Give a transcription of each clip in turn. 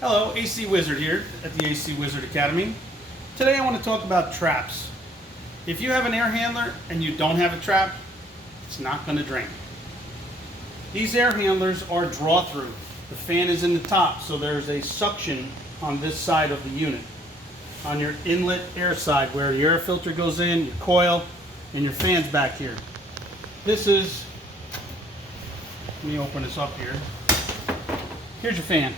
Hello, AC Wizard here at the AC Wizard Academy. Today I want to talk about traps. If you have an air handler and you don't have a trap, it's not going to drain. These air handlers are draw through. The fan is in the top, so there's a suction on this side of the unit. On your inlet air side where the air filter goes in, your coil, and your fan's back here. This is, let me open this up here. Here's your fan.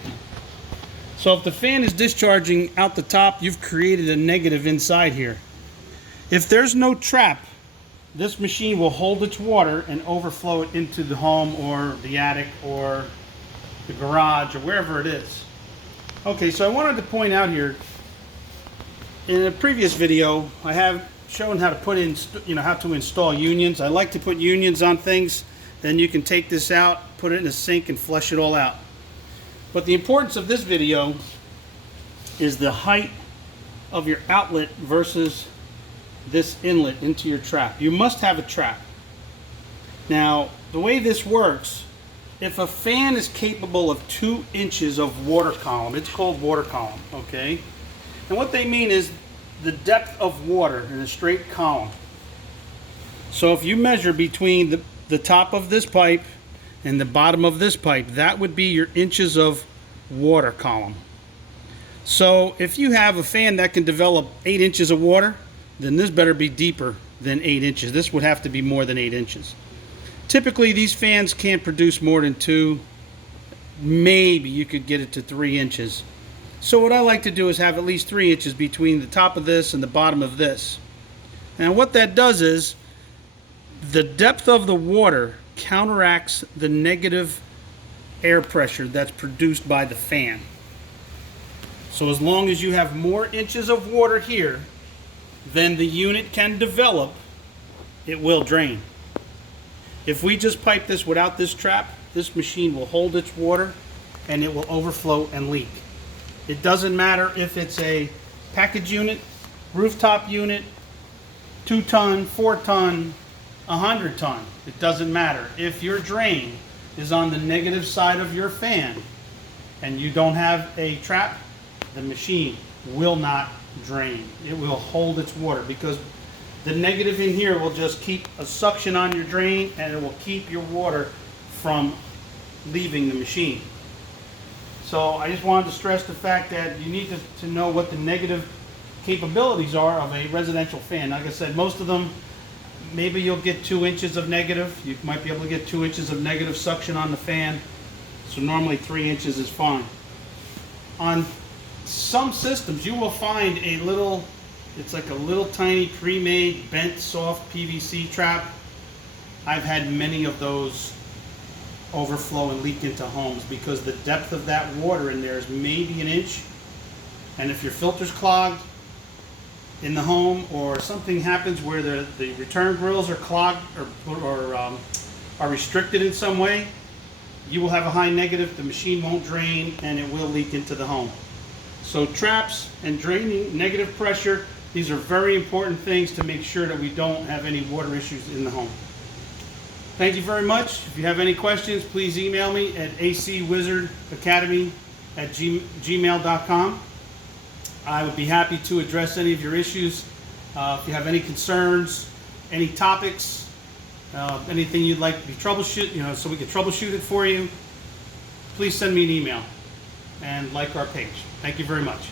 So if the fan is discharging out the top, you've created a negative inside here. If there's no trap, this machine will hold its water and overflow it into the home or the attic or the garage or wherever it is. Okay, so I wanted to point out here, in a previous video, I have shown how to put in, how to install unions. I like to put unions on things, then you can take this out, put it in a sink and flush it all out. But the importance of this video is the height of your outlet versus this inlet into your trap. You must have a trap. Now, the way this works, if a fan is capable of 2 inches of water column, it's called water column, okay? And what they mean is the depth of water in a straight column. So if you measure between the top of this pipe and the bottom of this pipe, that would be your inches of water column. So if you have a fan that can develop 8 inches of water, then this better be deeper than 8 inches. This would have to be more than 8 inches. Typically these fans can't produce more than 2. Maybe you could get it to 3 inches. So what I like to do is have at least 3 inches between the top of this and the bottom of this. And what that does is the depth of the water counteracts the negative air pressure that's produced by the fan. So as long as you have more inches of water here than the unit can develop, it will drain. If we just pipe this without this trap, this machine will hold its water and it will overflow and leak. It doesn't matter if it's a package unit, rooftop unit, 2 ton, 4 ton, 100 ton. It doesn't matter. If your drain is on the negative side of your fan and you don't have a trap, the machine will not drain. It will hold its water because the negative in here will just keep a suction on your drain and it will keep your water from leaving the machine. So I just wanted to stress the fact that you need to know what the negative capabilities are of a residential fan. Like I said, most of them, maybe you'll get 2 inches of negative. You might be able to get 2 inches of negative suction on the fan. So normally 3 inches is fine. On some systems, you will find a little, it's like a little tiny pre-made bent soft PVC trap. I've had many of those overflow and leak into homes because the depth of that water in there is maybe 1 inch. And if your filter's clogged in the home or something happens where the return grills are clogged or are restricted in some way, you will have a high negative, the machine won't drain, and it will leak into the home. So traps and draining negative pressure, these are very important things to make sure that we don't have any water issues in the home. Thank you very much. If you have any questions, please email me at acwizardacademy@gmail.com. I would be happy to address any of your issues. If you have any concerns, any topics, anything you'd like to be troubleshoot, so we can troubleshoot it for you, please send me an email and like our page. Thank you very much.